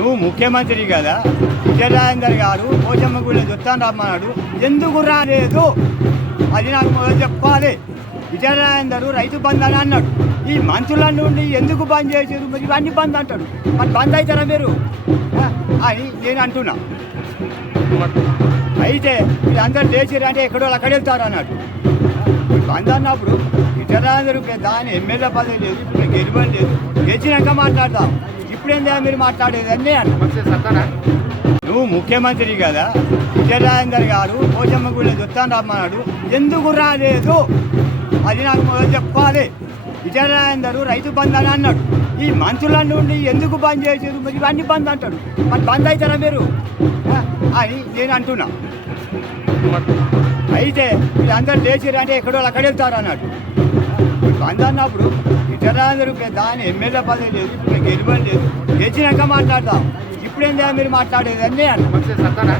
నువ్వు ముఖ్యమంత్రి కదా విజయరాజేందర్ గారు పోచమ్మ గుడి దొత్తాను రమ్మన్నాడు ఎందుకు రాలేదు? అది నాకు మొదలు చెప్పాలి. విజయరాజేందరు రైతు బంద్ అని అన్నాడు. ఈ మంత్రుల నుండి ఎందుకు బంద్ చేసారు మరి ఇవన్నీ బంద్ అంటాడు. మరి బంద్ అవుతారా మీరు? అని నేను అంటున్నా. అయితే వీళ్ళందరూ లేచారు అంటే ఎక్కడో అక్కడ వెళ్తారు అన్నాడు. బంద్ అన్నప్పుడు విజయరాజేందరు దాని ఎమ్మెల్యే పదవి లేదు ఇప్పుడు గెలువని లేదు. గెలిచినాక మాట్లాడతాం ఇప్పుడేందా మీరు మాట్లాడేది? అని అన్న. నువ్వు ముఖ్యమంత్రి కదా విజయరాజేందర్ గారు పోచమ్మ గుడి దొత్తాను రమ్మన్నాడు ఎందుకు రాలేదు? అది నాకు మొదలు చెప్పాలి. విజయరాజేందర్ రైతు బంద్ అని అన్నాడు. ఈ మంత్రుల నుండి ఎందుకు బంద్ చేసారు మరి ఇవన్నీ బంద్ అంటాడు. మరి బంద్ అవుతారా మీరు? అని నేను అంటున్నా. అయితే వీళ్ళందరూ లేచిరు అంటే ఎక్కడో అక్కడ వెళ్తారు అన్నాడు. వంద అన్నప్పుడు విజయరాజేందర్ దాని ఎమ్మెల్యే పదవి లేదు ఇప్పుడు గెలువని లేదు. గెలిచినాక మాట్లాడతాం ఇప్పుడేందా మీరు మాట్లాడేది? అన్నీ అంటే సత్తానా?